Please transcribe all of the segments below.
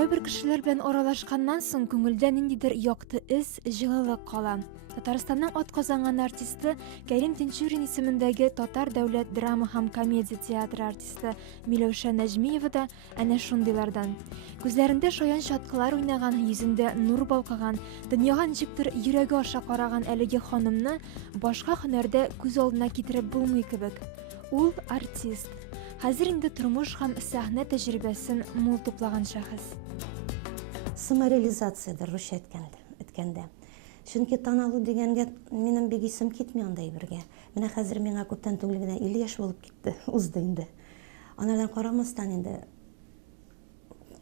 Кайбер кешеләр белән аралашканнан соң күңелдә ниндидер якты эс, җылылык кала. Татарстанның атказанган артисты Кәрим Тинчурин исемендәге Татар дәүләт драма һәм комедия театры артисты Миләүшә Нәҗмиева да әнә шундыйлардан. Күзләрендә шаян чаткылар уйнаган, йөзендә нур балкыган, дөньяга ничектер йөрәге аша караган әлеге ханымны башка һөнәрдә күз алдына китереп булмый кебек. Ул артист. Хәзер инде тормыш һәм сәхнә тәҗрибәсен мул туплаган шәхес. Самореализация русча әйткәндә. Чөнки таналу дигәнгә минем бик исем китми андай бергә. Менә хәзер миңа күптән түгел генә 50 яшь булып китте, узды инде. Анадан карамастан инде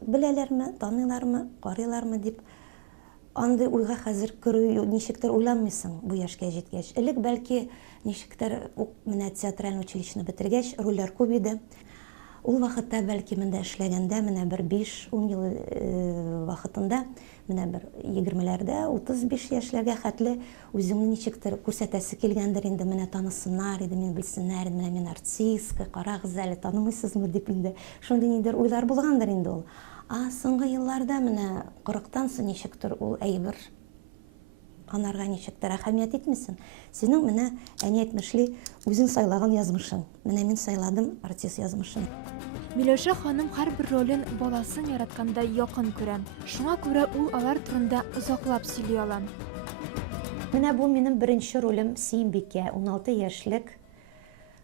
беләләрме, таныйлармы, карыйлармы дип андый уйга хәзер керү ничектер уйланмыйсың бу яшькә җиткәч. Элек бәлки ничектер менә театраль училищены бетергәч рольләр күп иде. Ул вакытта бәлки монда эшләгәндә менә бер 5-10 ел вакытында менә бер 20ләрдә 35 яшьләргә хәтле үзеңне ничектер күрсәтәсе килгәндер инде, менә танысыннар иде, мен белсеннәр, менә мин артистка, карагыз әле, танымыйсызмы дип инде шундый нидер уйлар булгандыр инде ул. Соңгы елларда менә 40-тан соң ничектер ул әйбер анарга ничектер әһәмият итмисен. Синең менә әни әйтмешли үзең сайлаган язмышың. Менә мин сайладым артист язмышын. Миләүшә ханым һәрбер ролен баласын яратканда якын күрә. Шуңа күрә ул алар турында озаклап сөйли ала. Менә бу минем беренче ролем Сөембикә, 16 яшьлек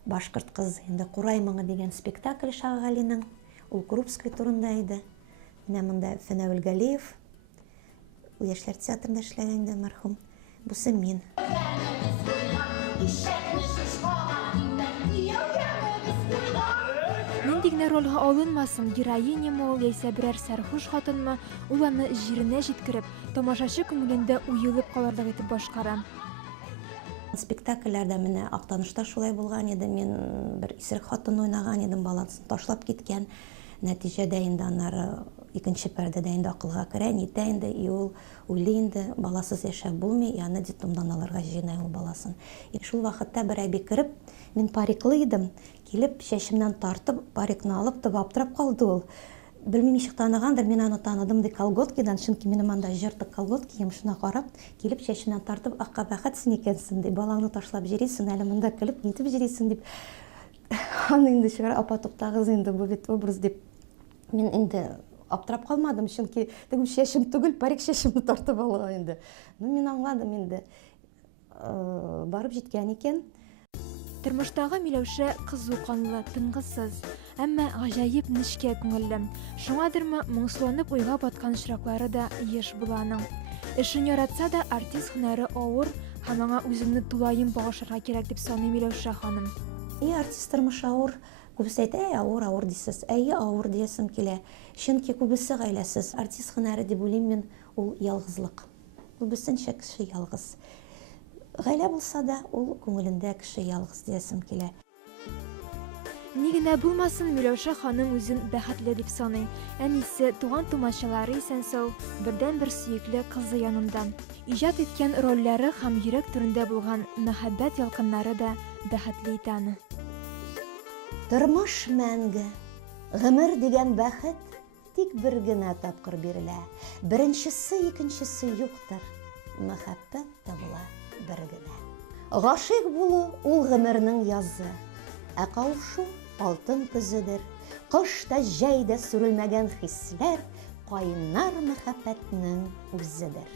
башкорт кыз. Инде Курай моңы дигән спектакль Шагалинең. Ул Крупский турында иде. Менә монда Фәнәүл Галиев яшьләр театрында эшләгәндә мәрхүм. Бусы мин. Нинди генә рольгә алынмасын, героиня ул яисә берәр сәрхүш хатынмы, ул аны җиренә җиткереп, тамашачы күңелендә уелып калырлык итеп башкара. Спектакльләрдә менә Актанышта шулай булган иде. Мин бер исерек хатын уйнаган идем, баласын ташлап киткән. Нәтиҗәдә инде аннары икенче пәрдәдә инде акылга керә, нитә инде, ул уйлый инде, баласыз яшәп булмый, яны детдомдан алырга җыена ул баласын. Шул вакытта бер әби кереп, мин париклы идем, килеп чәчемнән тартып, парикны алып тып аптырап калды ул. Белмим ничек танығандыр, мин аны таныдым ди колготкидан, чөнки минем анда җыртык колготки кием, шуңа карап, килеп чәчемнән тартып, акка бәхәт син икәнсең ди, балаңны ташлап җирисең, әле монда килеп нитеп җирисең дип. Аны инде шигырь апа туктагыз инде бу бит образ дип. Мин инде аптырап калмадым, чөнки теге чәчем түгел, парик чәчемне тартып алган инде. Мин аңладым инде. Барып җиткән икән. Тормыштагы Миләүшә кызу канлы, тынгысыз, әмма гаҗәеп нечкә күңелле. Шуңадырмы моңсуланып уйга баткан очраклары да еш була аның. Эшен яратса да артист һөнәре авыр һәм аңа үзеңне тулаем багышырга кирәк дип саный Миләүшә ханым. Артист тормышы авыр. Күбесе әйтә, авыр дисез. Авыр диясем килә. Чөнки күбесе гаиләсез. Артист һөнәре дип уйлыйм мин, ул ялгызлык. Күбесенчә кеше ялгыз. Гаилә булса да, ул күңелендә кеше ялгыз диясем килә. Ни генә булмасын, Миләүшә ханым үзен бәхетле дип саный. Әнисе, туган тумачалары исән-сау, бердән-бер сөекле кызы янында. Иҗат иткән рольләре һәм йөрәк түрендә булган мәхәббәт ялкыннары да бәхетле итә аны. Тормыш мәңге, гомер дигән бәхет тик бер генә тапкыр бирелә. Беренчесе, икенчесе юктыр. Мәхәббәт тә була бер генә. Гашыйк булу ул гомернең язы. Ә кавышу алтын көзедер. Кышта җәйдә сүрелмәгән хисләр кайнар мәхәббәтнең үзедер.